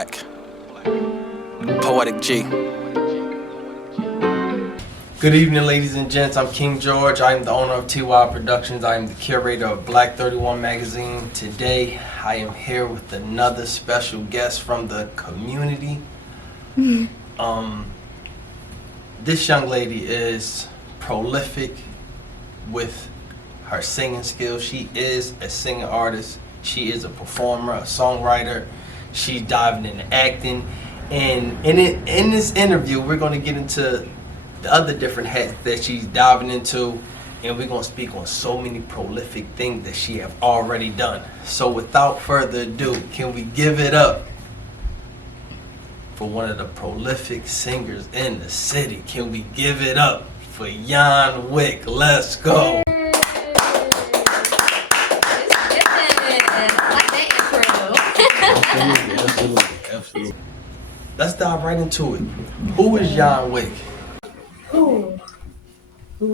Black, Poetic G. Good evening, ladies and gents. I'm King George. I am the owner of T.Y.I Productions. I am the curator of Black 31 magazine. Today, I am here with another special guest from the community. This young lady is prolific with her singing skills. She is a singing artist. She is a performer, a songwriter. She's diving into acting. And in this interview, we're going to get into the other different hats that she's diving into, and we're going to speak on so many prolific things that she have already done. So without further ado, can we give it up for one of the prolific singers in the city? Can we give it up for Y.a.n Wick? Let's go. Absolutely. Let's dive right into it. Who is Y.a.n Wick? Who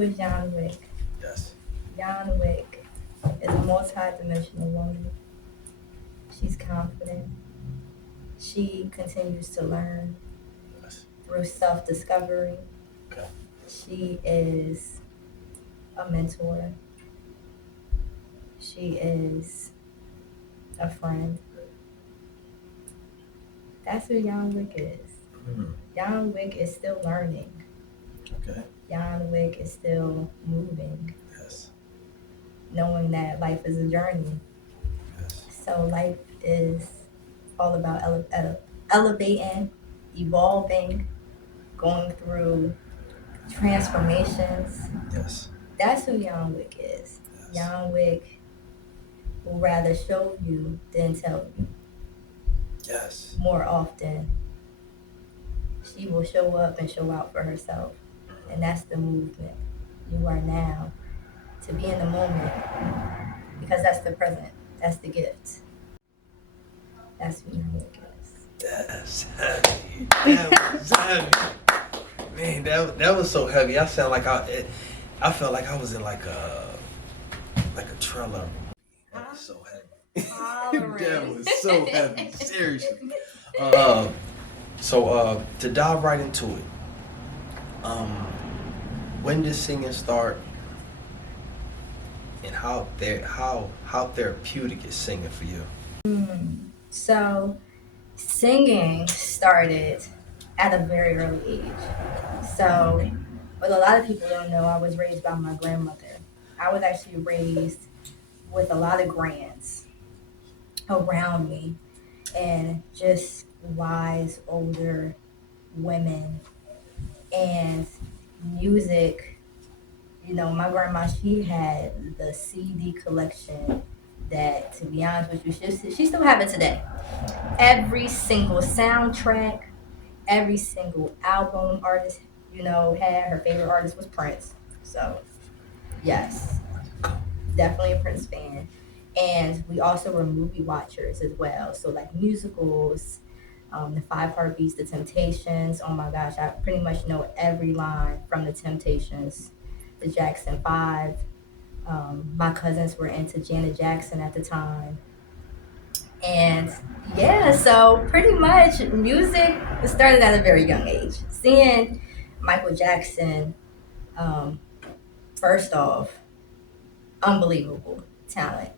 is Y.a.n Wick? Yes. Y.a.n Wick is a multi-dimensional woman. She's confident. She continues to learn through self-discovery. Okay. She is a mentor. She is a friend. That's who Y.a.n Wick is. Y.a.n Wick is still learning. Okay. Y.a.n Wick is still moving. Yes. Knowing that life is a journey. Yes. So life is all about elevating, evolving, going through transformations. Yes. That's who Y.a.n Wick is. Yes. Y.a.n Wick will rather show you than tell you. Yes. More often, she will show up and show out for herself. And that's the movement. You are now to be in the moment, because that's the present. That's the gift. That's who Y.a.n Wick is. That's heavy. That was heavy. Man, that was so heavy. I felt like I felt like I was in like a trailer. That was so heavy. That was so heavy. Seriously. So to dive right into it, when did singing start, and how therapeutic is singing for you? So, singing started at a very early age. So, what a lot of people don't know, I was raised by my grandmother. I was actually raised with a lot of grands around me and just wise older women. And music, my grandma, she had the CD collection that, to be honest with you, she still have it today. Every single soundtrack, every single album artist, had. Her favorite artist was Prince. So, yes, definitely a Prince fan. And we also were movie watchers as well. So, like musicals, the Five Heartbeats, The Temptations. Oh my gosh, I pretty much know every line from The Temptations, the Jackson 5. My cousins were into Janet Jackson at the time. And yeah, so pretty much music started at a very young age. Seeing Michael Jackson, first off, unbelievable talent.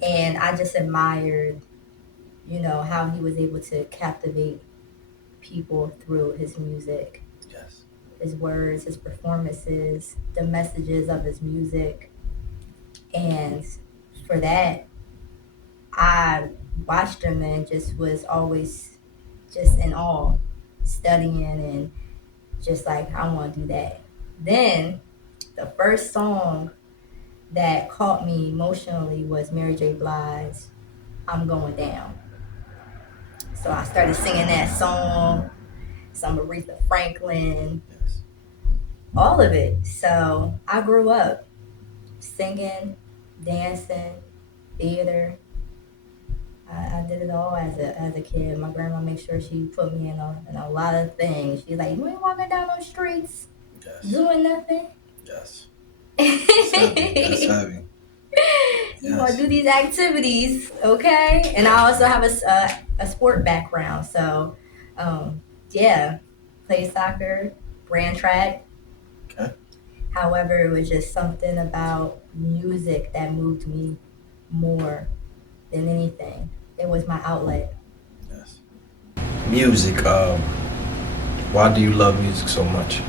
And I just admired, how he was able to captivate people through his music, Yes. his words, his performances, the messages of his music. And for that, I watched him and just was always just in awe, studying and just like, I want to do that. Then the first song that caught me emotionally was Mary J. Blige's I'm Going Down. So I started singing that song, some Aretha Franklin, Yes. all of it. So I grew up singing, dancing, theater. I did it all as a kid. My grandma made sure she put me in a lot of things. She's like, you ain't walking down those streets Yes. doing nothing. Yes. That's heavy. That's heavy. You want to Yes. do these activities, okay? And I also have a sport background, so yeah, play soccer, ran track. Okay. However, it was just something about music that moved me more than anything. It was my outlet. Yes. Music. Why do you love music so much?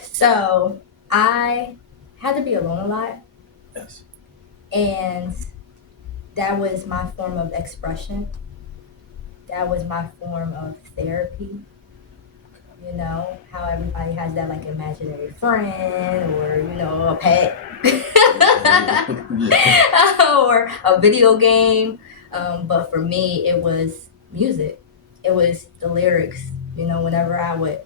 So I had to be alone a lot, Yes. and that was my form of expression. That was my form of therapy. You know how everybody has that like imaginary friend or a pet or a video game. But for me, it was music. It was the lyrics. Whenever I would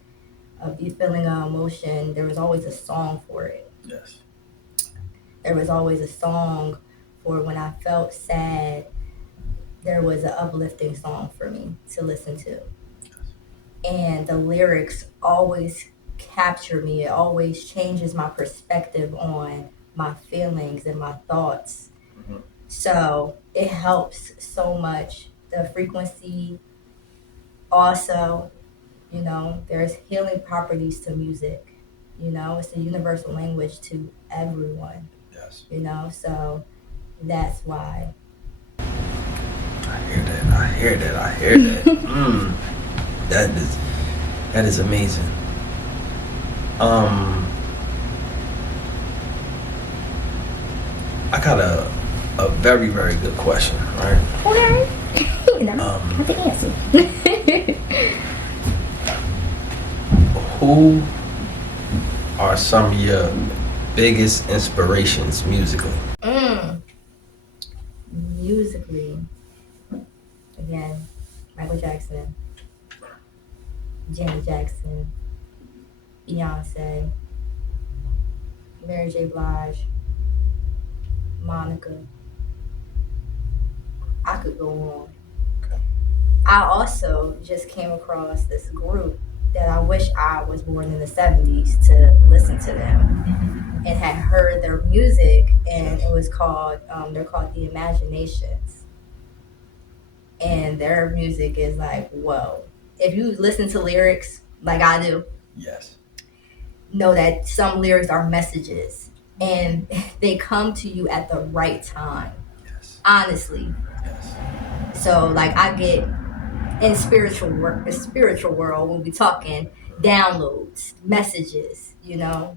be feeling an emotion, there was always a song for it. Yes. There was always a song for when I felt sad. There was an uplifting song for me to listen to. And the lyrics always capture me. It always changes my perspective on my feelings and my thoughts. Mhm. So it helps so much. The frequency also, there's healing properties to music. It's a universal language to everyone, Yes. so that's why. I hear that. I hear that. I hear that. That is amazing. I got a very very good question, right? Okay. Have to answer. Who are some of your biggest inspirations musically? Musically, again, Michael Jackson, Janet Jackson, Beyonce, Mary J. Blige, Monica. I could go on. I also just came across this group that I wish I was born in the 70s to listen to them and had heard their music, and it was called, they're called The Imaginations. And their music is like, whoa. If you listen to lyrics like I do, Yes. know that some lyrics are messages and they come to you at the right time, Yes. honestly. Yes. So like I get in spiritual work, the spiritual world, we'll be talking downloads, messages. Yes.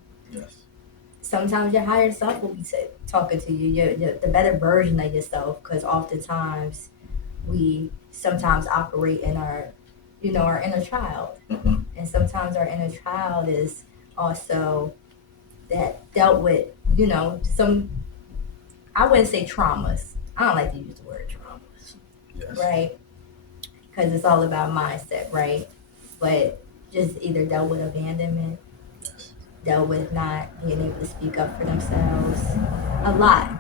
Sometimes your higher self will be talking to you, the better version of yourself, because oftentimes we sometimes operate in our inner child, Mhm. and sometimes our inner child is also that dealt with some, I wouldn't say traumas. I don't like to use the word traumas, Yes. right? Because it's all about mindset, right? But just either dealt with abandonment, Yes. dealt with not being able to speak up for themselves, a lot.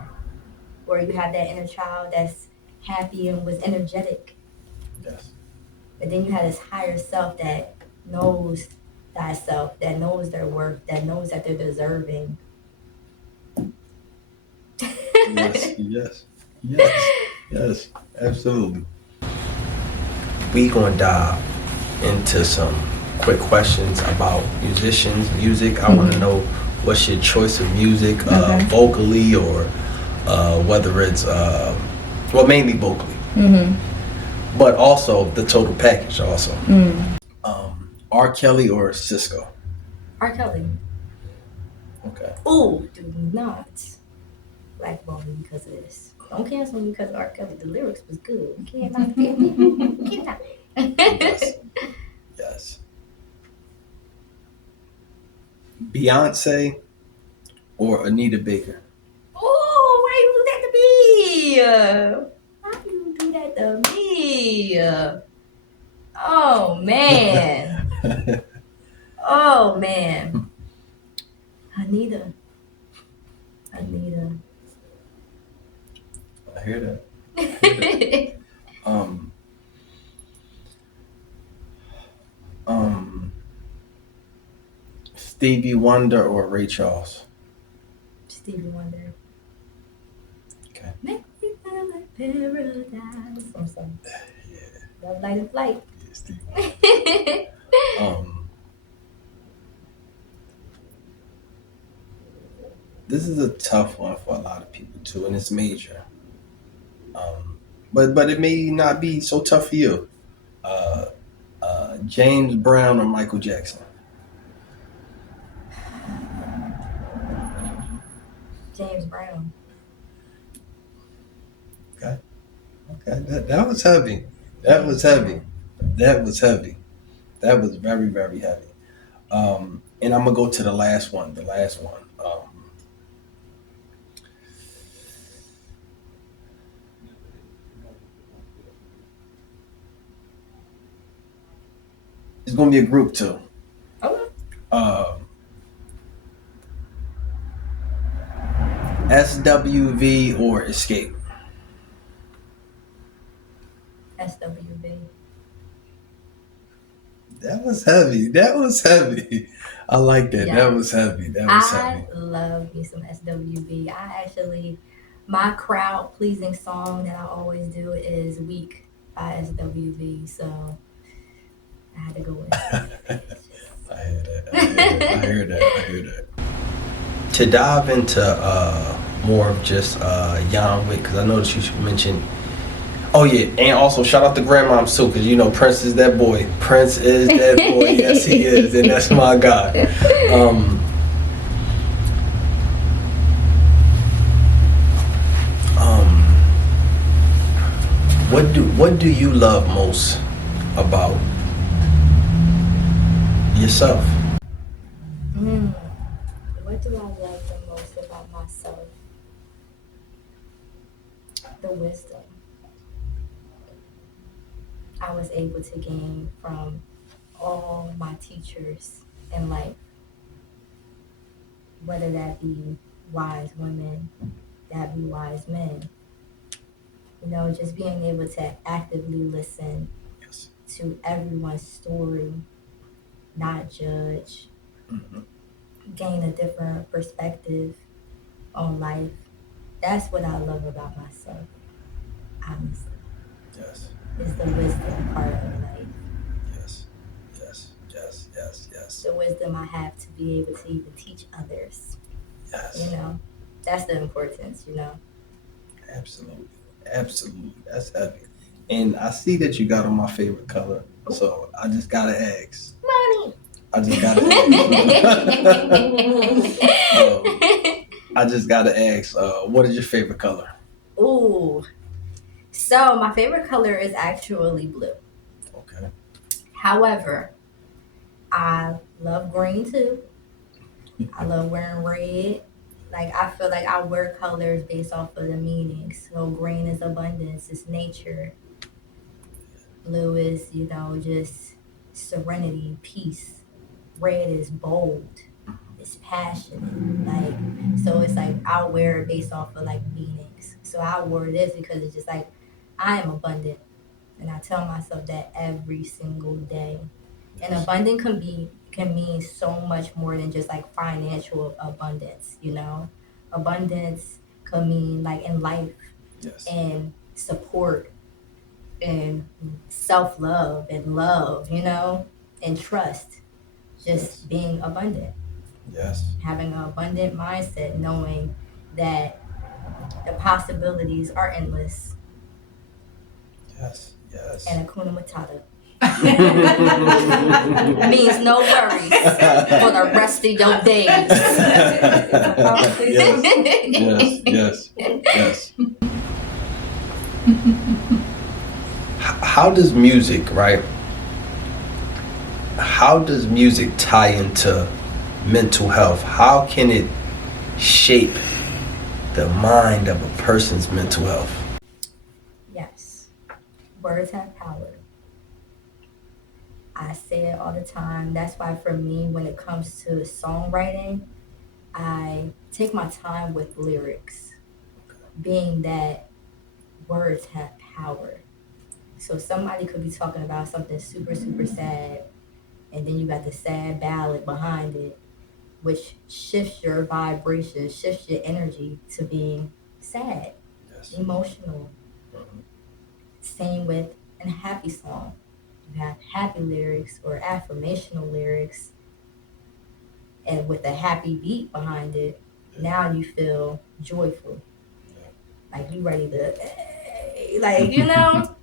Or you have that inner child that's happy and was energetic, Yes. but then you have this higher self that knows thyself, that knows their worth, that knows that they're deserving. Yes. Yes. Yes. Yes. Absolutely. We gonna dive into some quick questions about musicians, music. I want to know what's your choice of music, Okay. vocally or whether it's well, mainly vocally, but also the total package. Also, R. Kelly or Cisco. R. Kelly. Okay. Oh, do not blackball me because of this. Don't cancel me because of R. Kelly. The lyrics was good. We can't not. We can't not. Yes. Yes. Beyonce or Anita Baker. Oh, why you do that to me? Why you do that to me? Oh man. Oh man. Anita. Anita. I hear that. I hear that. Um. Um. Stevie Wonder or Ray Charles. Stevie Wonder. paradise. I'm sorry. Love, light, and flight. This is a tough one for a lot of people too, and it's major. But it may not be so tough for you. James Brown or Michael Jackson? James Brown. Okay, okay, that was heavy. That was heavy. That was heavy. That was very, very heavy. And I'm gonna go to the last one. The last one. It's gonna be a group too. Okay. SWV or Escape? SWV. That was heavy. That was heavy. I like that. Yes. That was heavy. That was heavy. I love me some SWV. My crowd pleasing song that I always do is Weak by SWV. So I had to go with it. I hear that. I hear that. To dive into more of just Y.a.n Wick, because I know that you mentioned. Oh yeah, and also shout out to grandmoms too, because you know Prince is that boy. Prince is that boy. Yes, he is, and that's my guy. What do you love most about yourself? What do I love the most about myself? The wisdom I was able to gain from all my teachers in life, whether that be wise women, that be wise men. You know, just being able to actively listen Yes. to everyone's story, not judge, gain a different perspective on life. That's what I love about myself, honestly, Yes. is the wisdom part of life. Yes. Yes. The wisdom I have to be able to even teach others. Yes. You know, that's the importance, you know. Absolutely. That's heavy. And I see that you got on my favorite color, so I just gotta ask. Money. I just gotta ask. I just gotta ask. What is your favorite color? Ooh. So my favorite color is actually blue. Okay. However, I love green too. I love wearing red. Like I feel like I wear colors based off of the meaning. So green is abundance, it's nature. Blue is, you know, just serenity, peace. Red is bold, it's passionate. Like so it's like I wear it based off of like meanings. So I wore this because it's just like I am abundant. And I tell myself that every single day. And abundant can mean so much more than just like financial abundance, you know. Abundance could mean like in life Yes. and support and self-love and love, you know, and trust. Just being abundant, Yes. having an abundant mindset, knowing that the possibilities are endless. Yes. And Hakuna Matata means no worries for the rest of your days. Yes. How does music, right? How does music tie into mental health? How can it shape the mind of a person's mental health? Yes, words have power. I say it all the time. That's why for me, when it comes to songwriting, I take my time with lyrics, being that words have power. So somebody could be talking about something super, super sad, and then you got the sad ballad behind it, which shifts your vibration, shifts your energy to being sad, Yes. emotional. Same with a happy song. You have happy lyrics or affirmational lyrics, and with a happy beat behind it, now you feel joyful. Like you ready to, like, you know?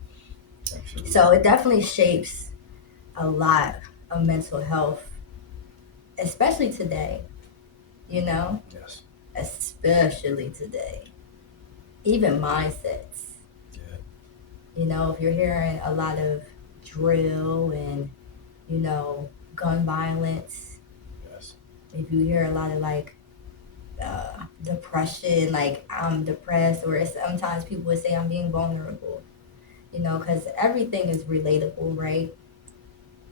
Absolutely. So it definitely shapes a lot of mental health, especially today, you know? Yes. Especially today. Even mindsets. Yeah. You know, if you're hearing a lot of drill and, you know, gun violence, Yes. if you hear a lot of like depression, like I'm depressed, or sometimes people would say I'm being vulnerable, you know, because everything is relatable, right?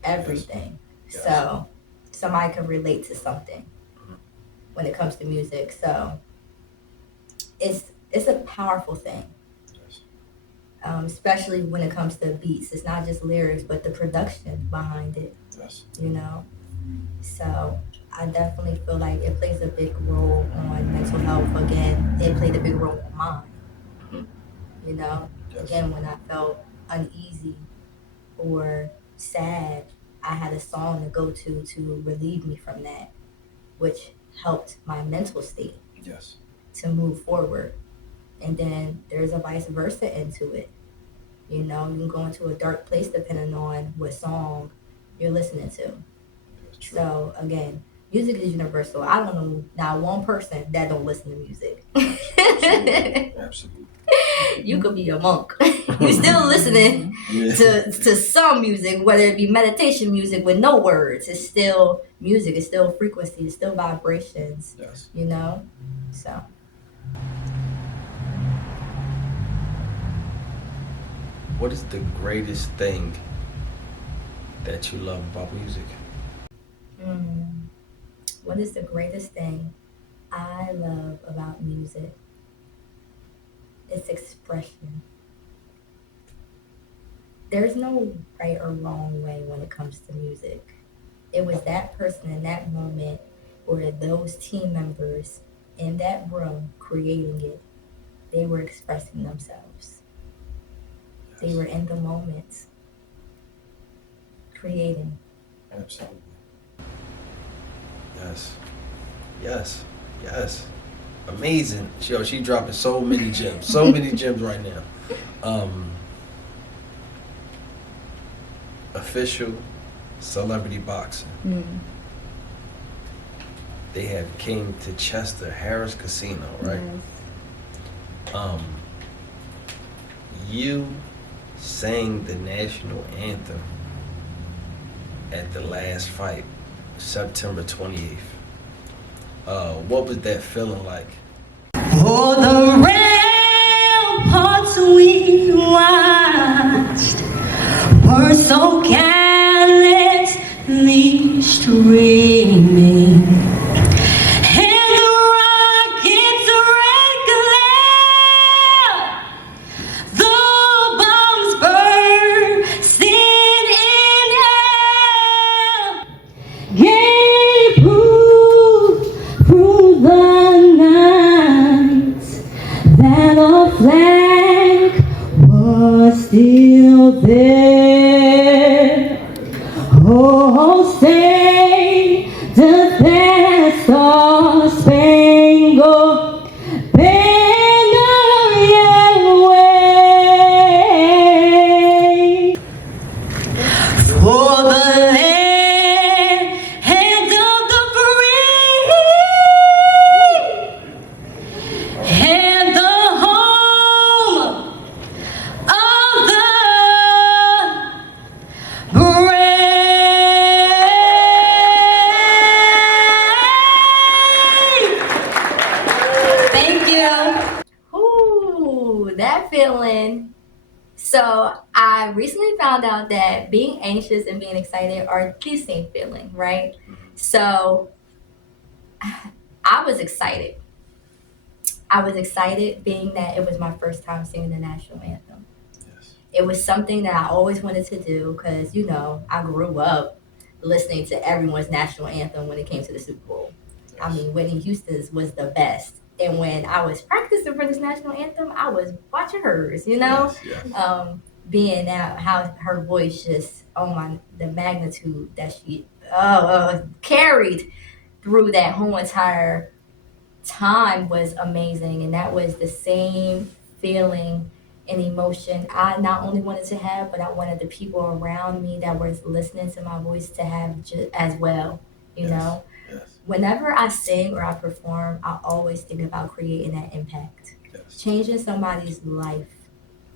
Everything. Yes. So somebody can relate to something Mhm. when it comes to music. So it's a powerful thing, Yes. especially when it comes to beats. It's not just lyrics, but the production behind it, Yes. you know. So I definitely feel like it plays a big role on mental health. Again, it played a big role on mine. You know, Yes. again, when I felt uneasy or sad, I had a song to go to relieve me from that, which helped my mental state Yes. to move forward. And then there's a vice versa into it. You know, you can go into a dark place depending on what song you're listening to. That's true. So again, music is universal. I don't know not one person that don't listen to music. Absolutely. Absolutely. You could be a monk. You still listening Yeah. to some music, whether it be meditation music with no words. It's still music. It's still frequency. It's still vibrations. Yes. You know. So What is the greatest thing that you love about music? mm, what is the greatest thing I love about music? It's expression. There's no right or wrong way when it comes to music. It was that person in that moment or those team members in that room creating it. They were expressing themselves. They were in the moment creating. Absolutely. Yes. Yes. Yes. Amazing. Yo, she dropping so many gems. So many gems right now. Official celebrity boxing. They have came to Chester Harris Casino, right? Yes. You sang the national anthem at the last fight, September 28th. What was that feeling like? For the ramparts we watched were so gallantly streaming, and the rockets' red glare, the bombs bursting in air, gave proof through the night that our flag was still there. Oh, say does that star-spangled banner yet wave for the land and of the free and the home of the brave. Thank you. Ooh, that feeling. So I recently found out that being anxious and being excited are the same feeling, right? So I was excited. I was excited being that it was my first time singing the national anthem. Yes. It was something that I always wanted to do because, you know, I grew up listening to everyone's national anthem when it came to the Super Bowl. I mean, Whitney Houston's was the best. And when I was practicing for this national anthem, I was watching hers, you know? Yes, yes. Being that how her voice just, oh my, the magnitude that she carried through that whole entire time was amazing. And that was the same feeling and emotion I not only wanted to have, but I wanted the people around me that was listening to my voice to have as well, you Yes, know? yes, Whenever I sing or I perform, I always think about creating that impact, yes, changing somebody's life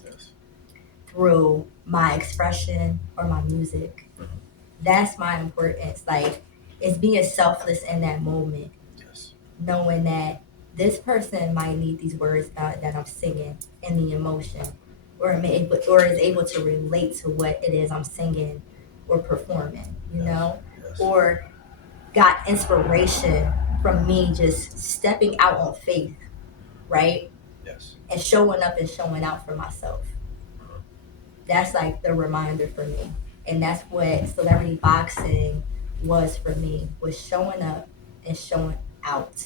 yes. through my expression or my music. That's my importance. Like, it's being selfless in that moment, Yes, knowing that this person might need these words that I'm singing and the emotion, or is able to relate to what it is I'm singing or performing, you yes, know, yes, or got inspiration from me just stepping out on faith, right? yes. And showing up and showing out for myself. That's like the reminder for me. And that's what celebrity boxing was for me, was showing up and showing out.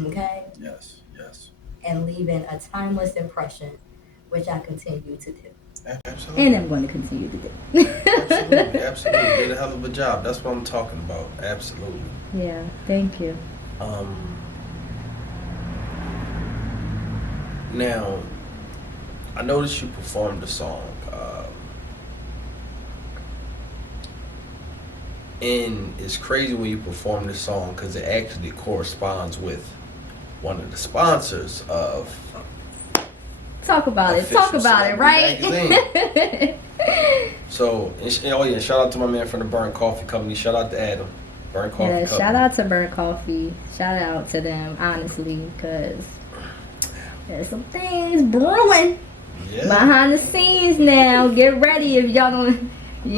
Okay? Yes, yes. And leaving a timeless impression, which I continue to do. Absolutely. And I'm going to continue to do. Absolutely, absolutely. Did a hell of a job. That's what I'm talking about. Absolutely. Yeah, thank you. Now, I noticed you performed the song, and it's crazy when you perform this song because it actually corresponds with one of the sponsors of Talk about it. Talk Official about it, right? Celebrity So, oh yeah, shout out to my man from the Burn Coffee Company. Shout out to Adam. Burn Coffee Yeah, Company. shout out to Burn Coffee. Shout out to them, honestly, because there's some things brewing Yeah. behind the scenes now. Get ready if you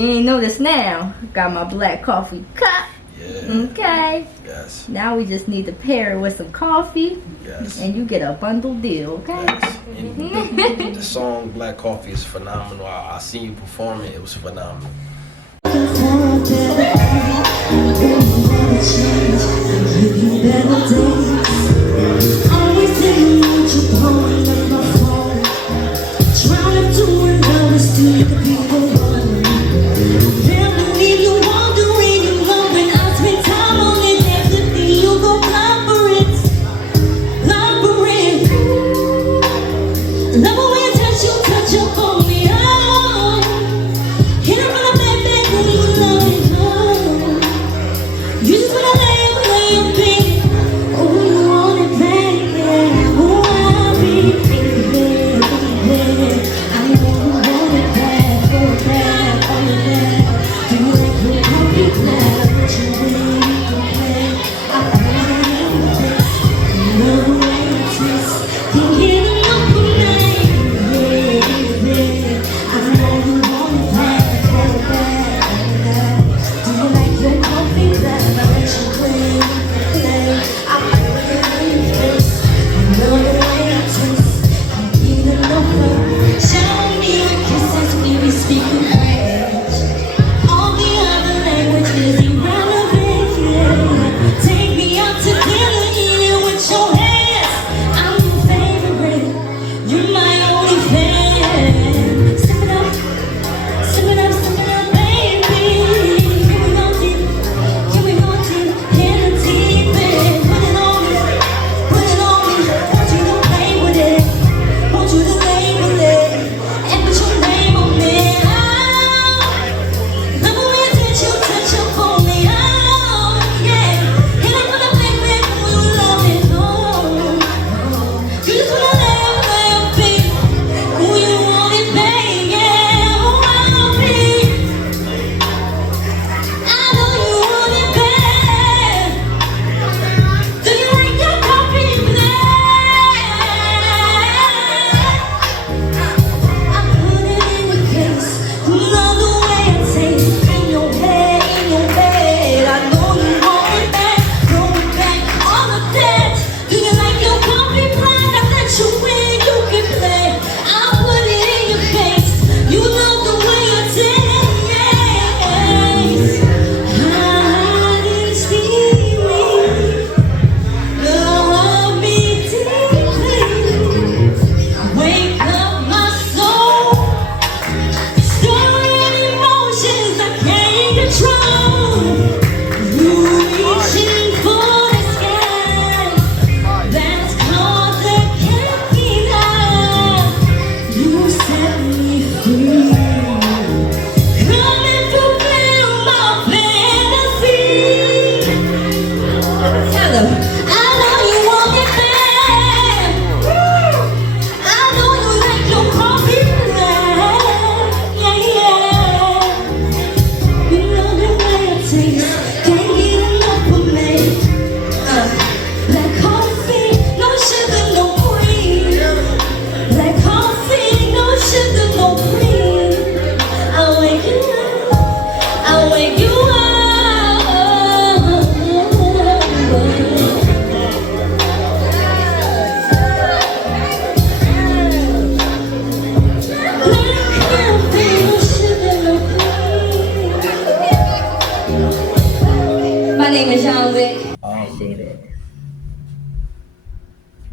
ain't noticed now. Got my black coffee cup. Yeah. Okay. Yes. Now we just need to pair it with some coffee, Yes. and you get a bundle deal. Okay. Yes. And the song Black Coffee is phenomenal. I seen you perform it. It was phenomenal.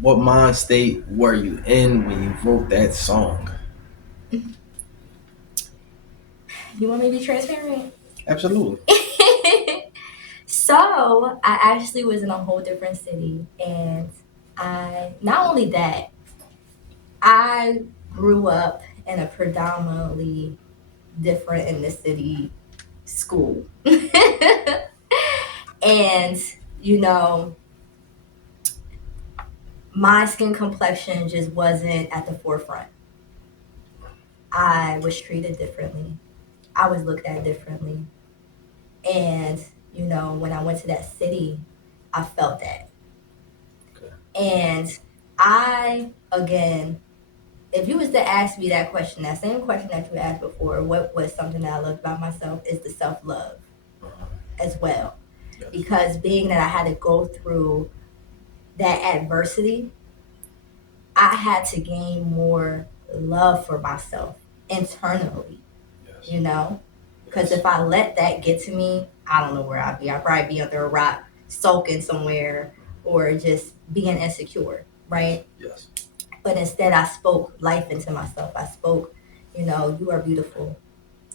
what mind state were you in when you wrote that song? You want me to be transparent? Absolutely. So I actually was in a whole different city, and not only that, I grew up in a predominantly different in the city school. And, you know, my skin complexion just wasn't at the forefront. I was treated differently. I was looked at differently. And, you know, when I went to that city, I felt that. Okay. And again, if you was to ask me that question, that same question that you asked before, what was something that I loved about myself, is the self-love as well. Yes. Because being that I had to go through that adversity, I had to gain more love for myself internally, Yes. you know? Because if I let that get to me, I don't know where I'd be. I'd probably be under a rock, sulking somewhere, or just being insecure, right? Yes. But instead, I spoke life into myself. I spoke, you know, you are beautiful.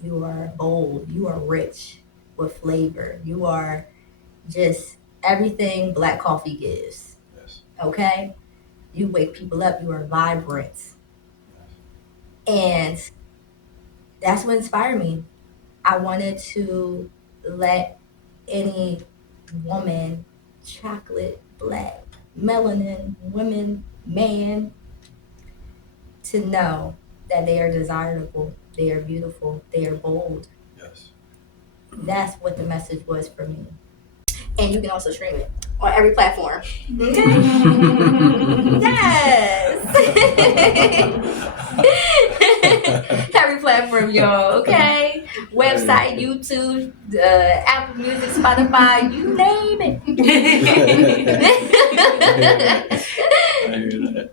You are bold. You are rich with flavor. You are just everything black coffee gives. Yes. Okay? You wake people up. You are vibrant. And that's what inspired me. I wanted to let any woman, chocolate, black, melanin, woman, man, to know that they are desirable, they are beautiful, they are bold. Yes. That's what the message was for me. And you can also stream it on every platform. Okay? Yes. Every platform, y'all. Okay. Website, YouTube, Apple Music, Spotify, you name it. I hear that.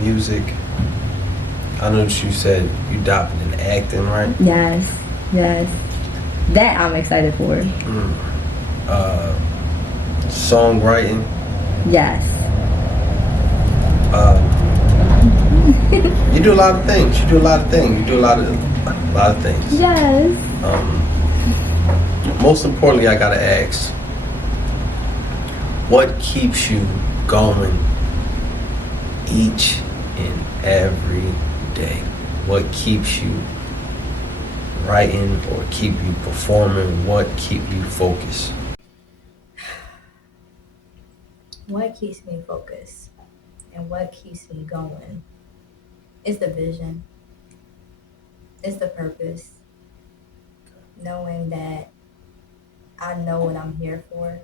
Music. I know that you said you dabbled in acting, right? Yes. That I'm excited for. Songwriting. Yes. You do a lot of things. You do a lot of things. Yes. Most importantly, I gotta ask, what keeps you going each and every day? What keeps you writing or keep you performing? What keep you focused? What keeps me focused and what keeps me going is the vision. It's the purpose. Knowing that I know what I'm here for,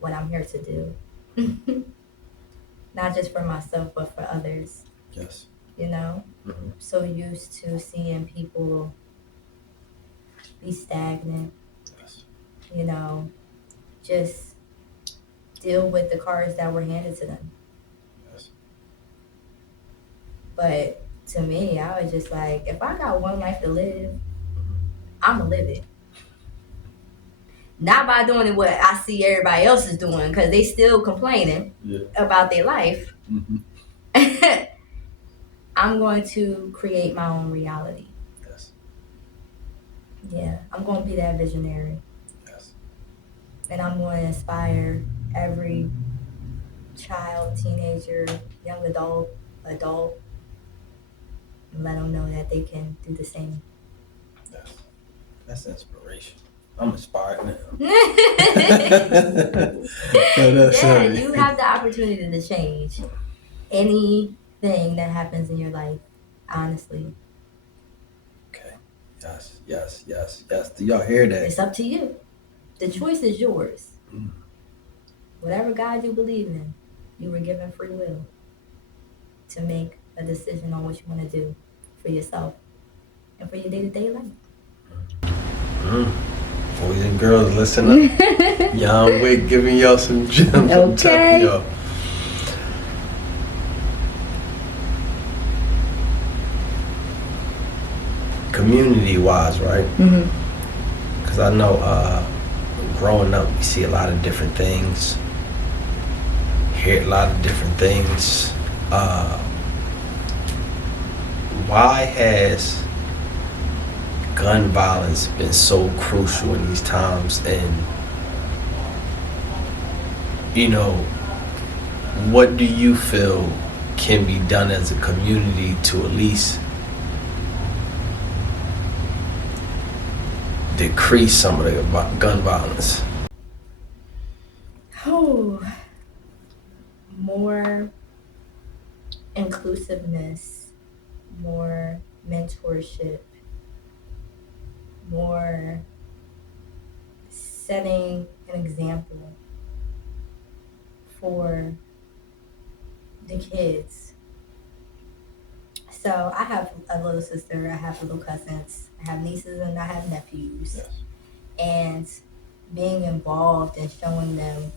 what I'm here to do. Not just for myself, but for others. Yes. You know? Mhm. So used to seeing people be stagnant, Yes. you know, just deal with the cards that were handed to them. Yes. But to me, I was just like, if I got one life to live, I'ma live it. Not by doing what I see everybody else is doing, because they still complaining about their life. Mm-hmm. I'm going to create my own reality. Yes. Yeah, I'm going to be that visionary. Yes. And I'm going to inspire every child, teenager, young adult, and let them know that they can do the same. Yes. That's inspiration. I'm inspired now. Yeah, you have the opportunity to change anything that happens in your life, honestly. Okay. Yes. Do y'all hear that? It's up to you. The choice is yours. Mm. Whatever God you believe in, you were given free will to make a decision on what you want to do for yourself and for your day-to-day life. Boys and girls, listen up. Y.a.n Wick giving y'all some gems. I'm telling y'all. Community-wise, right? Mm-hmm. Because I know growing up, we see a lot of different things, hear a lot of different things. Why has gun violence been so crucial in these times? And, you know, what do you feel can be done as a community to at least decrease some of the gun violence? Oh, more inclusiveness, more mentorship, more setting an example for the kids. So I have a little sister, I have little cousins, I have nieces, and I have nephews. Yes. And being involved and showing them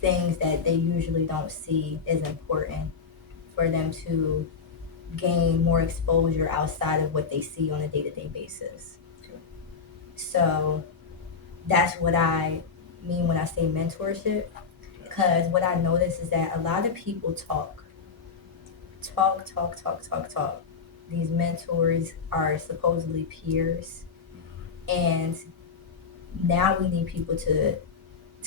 things that they usually don't see is important for them to gain more exposure outside of what they see on a day-to-day basis. Okay. So that's what I mean when I say mentorship, because what I notice is that a lot of people talk. These mentors are supposedly peers, and now we need people to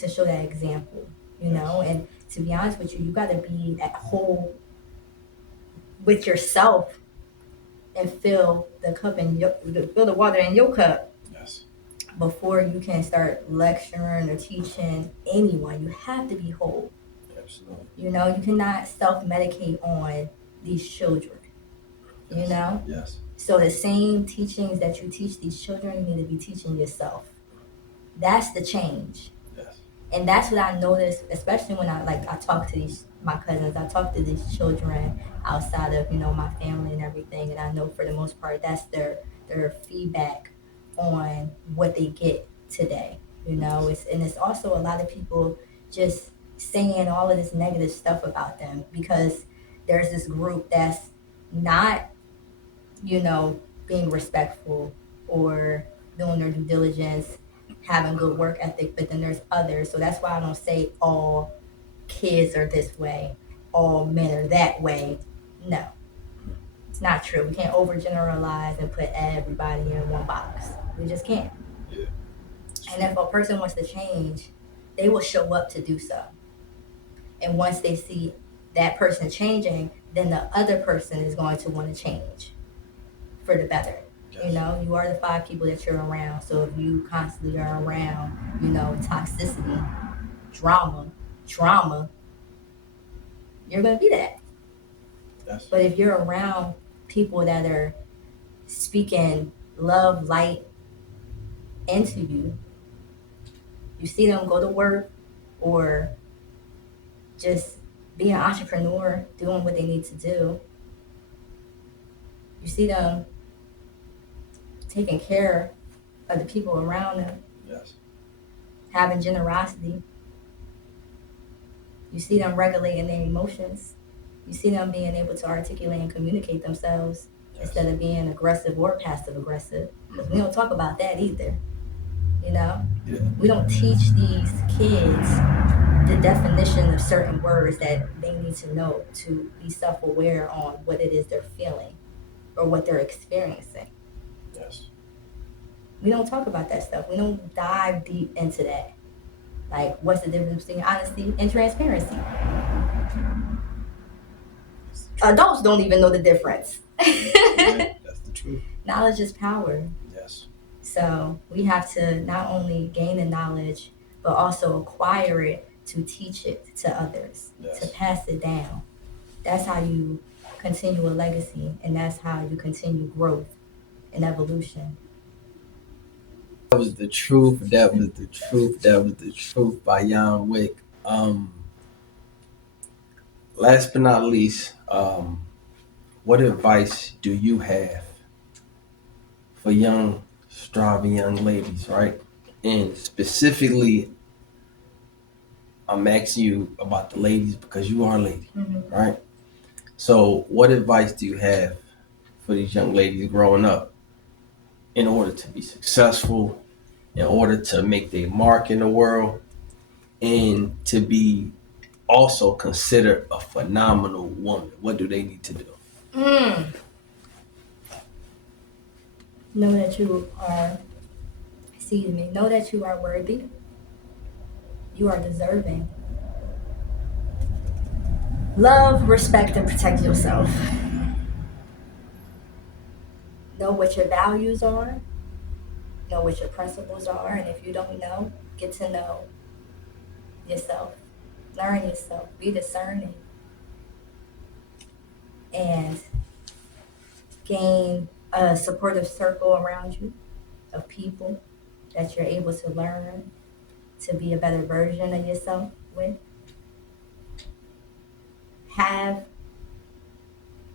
show that example, you know. And to be honest with you, you got to be at whole with yourself and fill the cup and fill the water in your cup. Yes. Before you can start lecturing or teaching anyone, you have to be whole. Absolutely. You know, you cannot self-medicate on these children. Yes. You know? Yes. So the same teachings that you teach these children, you need to be teaching yourself. That's the change. Yes. And that's what I noticed, especially when I talk to my cousins, I talk to these children outside of, you know, my family and everything, and I know for the most part that's their feedback on what they get today. You know, it's also a lot of people just saying all of this negative stuff about them because there's this group that's not, you know, being respectful or doing their due diligence, having good work ethic, but then there's others. So that's why I don't say all kids are this way, all men are that way. No, it's not true. We can't overgeneralize and put everybody in one box. We just can't. Yeah. And if a person wants to change, they will show up to do so. And once they see that person changing, then the other person is going to want to change for the better. Yes. You know, you are the 5 people that you're around. So if you constantly are around, you know, toxicity, drama, you're going to be that. Yes. But if you're around people that are speaking love, light into you, you see them go to work or just be an entrepreneur, doing what they need to do. You see them taking care of the people around them, Yes. having generosity. You see them regulating their emotions. You see them being able to articulate and communicate themselves instead of being aggressive or passive aggressive. Because we don't talk about that either. You know? Yeah. We don't teach these kids the definition of certain words that they need to know to be self-aware on what it is they're feeling or what they're experiencing. Yes. We don't talk about that stuff. We don't dive deep into that. Like, what's the difference between honesty and transparency? Adults don't even know the difference. Yeah, that's the truth. Knowledge is power. Yes. So we have to not only gain the knowledge, but also acquire it to teach it to others, Yes. to pass it down. That's how you continue a legacy, and that's how you continue growth and evolution. That was the truth. That was the truth. That was the truth by Y.a.n Wick. Last but not least, what advice do you have for young, striving young ladies, right? And specifically, I'm asking you about the ladies because you are a lady, right? So, what advice do you have for these young ladies growing up in order to be successful in order to make their mark in the world and to be also considered a phenomenal woman? What do they need to do? Know that you are, know that you are worthy. You are deserving. Love, respect, and protect yourself. Know what your values are. Know what your principles are. And if you don't know, get to know yourself. Learn yourself. Be discerning. And gain a supportive circle around you of people that you're able to learn to be a better version of yourself with. Have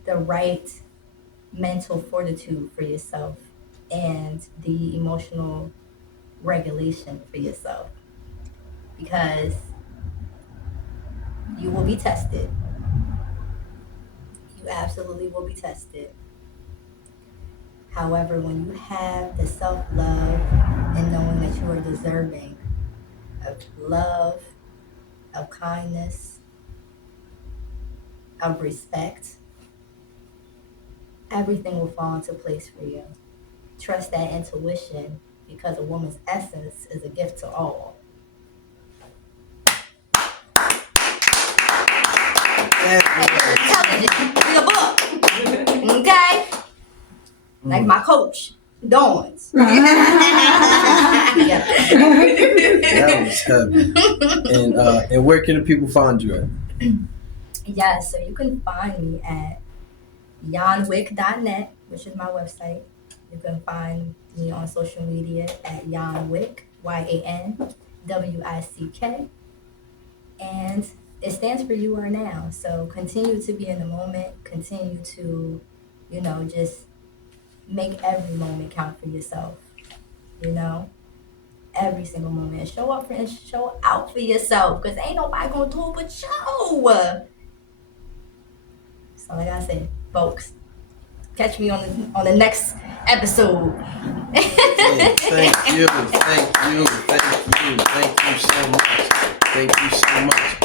the right mental fortitude for yourself and the emotional regulation for yourself, because you will be tested. You absolutely will be tested. However, when you have the self-love and knowing that you are deserving of love, of kindness, of respect, everything will fall into place for you. Trust that intuition, because a woman's essence is a gift to all. Intelligent. Read a book. Okay? Like my coach, Dawn's. That was heavy. And where can the people find you at? Yeah, so you can find me at Y.a.n Wick.net, which is my website. You can find me on social media at Y.a.n Wick, Y.A.N Wick. And it stands for You Are Now. So continue to be in the moment. Continue to, just make every moment count for yourself. Every single moment. Show up and show out for yourself, because ain't nobody gonna do it but you. So like I said, folks, catch me on the next episode. Thank you so much.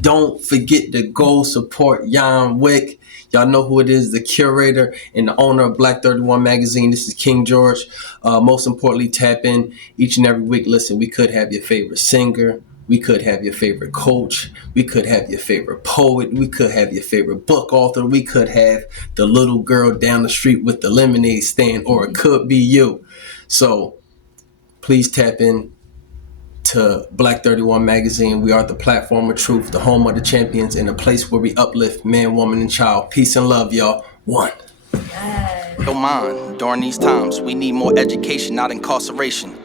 Don't forget to go support Y.a.n Wick. Y'all know who it is, the curator and the owner of Black 31 magazine. This is King George. Most importantly, tap in each and every week. Listen, we could have your favorite singer. We could have your favorite coach. We could have your favorite poet. We could have your favorite book author. We could have the little girl down the street with the lemonade stand, or it could be you. So please tap in to Black 31 magazine. We are the platform of truth, the home of the champions, and a place where we uplift man, woman, and child. Peace and love, y'all. One. Don't mind, during these times, we need more education, not incarceration,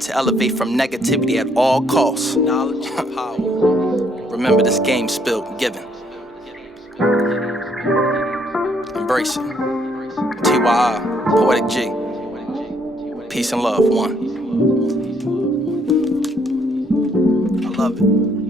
to elevate from negativity at all costs. Knowledge and power. Remember, this game spilled, given. Embrace it. T.Y.I, Poetic G. Peace and love, one. I love it.